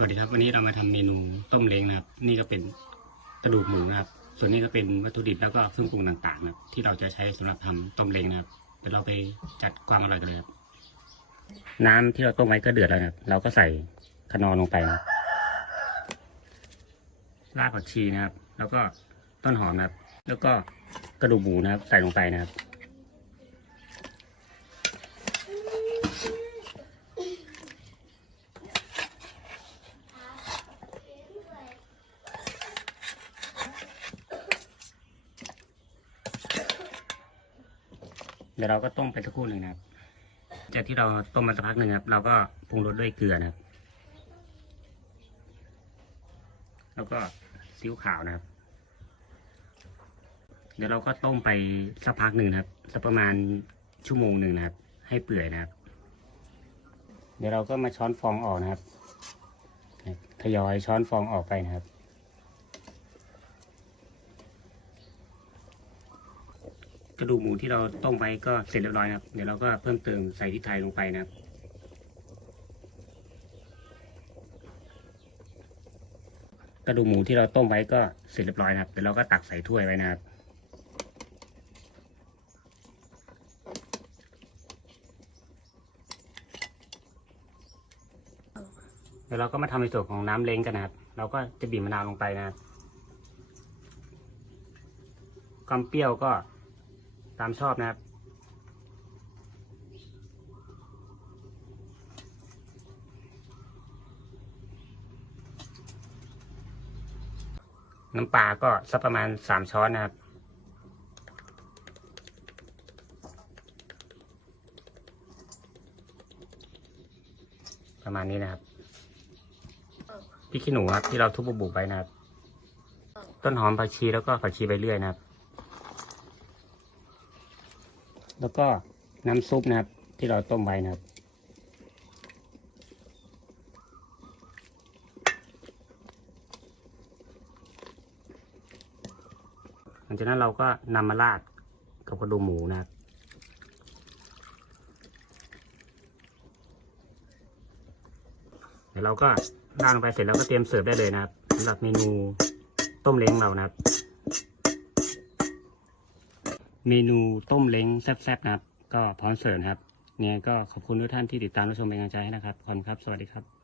วัสดีครับวันนี้เรามาทำเมนูต้มเล้งนะครับ นี่ก็เป็นกระดูกหมูนะครับ ส่วนนี้ก็เป็นวัตถุดิบแล้วก็เครื่องปรุงต่างๆนะครับ ที่เราจะใช้สำหรับทำต้มเล้งนะครับเดี๋ยวเราไปจัดความอร่อยกันเลยครับน้ำที่เราต้มไว้ก็เดือดแล้วนะครับ เราก็ใส่ขนอลงไปนะรากผักชีนะครับ แล้วก็ต้นหอมนะครับ แล้วก็กระดูกหมูนะครับ ใส่ลงไปนะครับ เดี๋ยวเราก็ต้มไปสักครู่หนึ่งนะครับ จากที่เราต้มมาสักพักหนึ่งครับ เราก็ปรุงรสด้วยเกลือนะครับ แล้วก็ซีอิ๊วขาวนะครับ เดี๋ยวเราก็ต้มไปสักพักหนึ่งนะครับ สักประมาณชั่วโมงหนึ่งนะครับ ให้เปื่อยนะครับ เดี๋ยวเราก็มาช้อนฟองออกนะครับ ทยอยช้อนฟองออกไปนะครับ กระดูกหมูที่เราต้มไว้ก็เสร็จเรียบร้อยครับ เดี๋ยวเราก็เพิ่มเติมใส่พริกไทยลงไปนะครับ กระดูกหมูที่เราต้มไว้ก็เสร็จเรียบร้อยครับ เดี๋ยวเราก็ตักใส่ถ้วยไว้นะครับเดี๋ยวเราก็มาทำในส่วนของน้ำเล้งกันนะครับ เราก็จะบีบมะนาวลงไปนะครับความเปรี้ยวก็ ตามชอบนะครับ น้ำปลาก็สักประมาณสามช้อนนะครับประมาณนี้นะครับพริกขี้หนูครับที่เราทุบบุบไว้นะครับ ต้นหอมผักชีแล้วก็ผักชีใบเลื่อยนะครับ แล้วก็น้ำซุปนะครับ ที่เราต้มไว้นะครับ หลังจากนั้นเราก็นำมาราดกับกระดูกหมูนะครับเดี๋ยวเราก็ราดลงไปเสร็จแล้วก็เตรียมเสิร์ฟได้เลยนะครับสำหรับเมนูต้มเล้งเรานะครับ เมนูต้มเล้งแซ่บๆนะครับ ก็พร้อมเสิร์ฟครับเนี่ยก็ขอบคุณทุกท่านที่ติดตามรับชมเป็นกำลังใจให้นะครับขอบคุณครับ สวัสดีครับ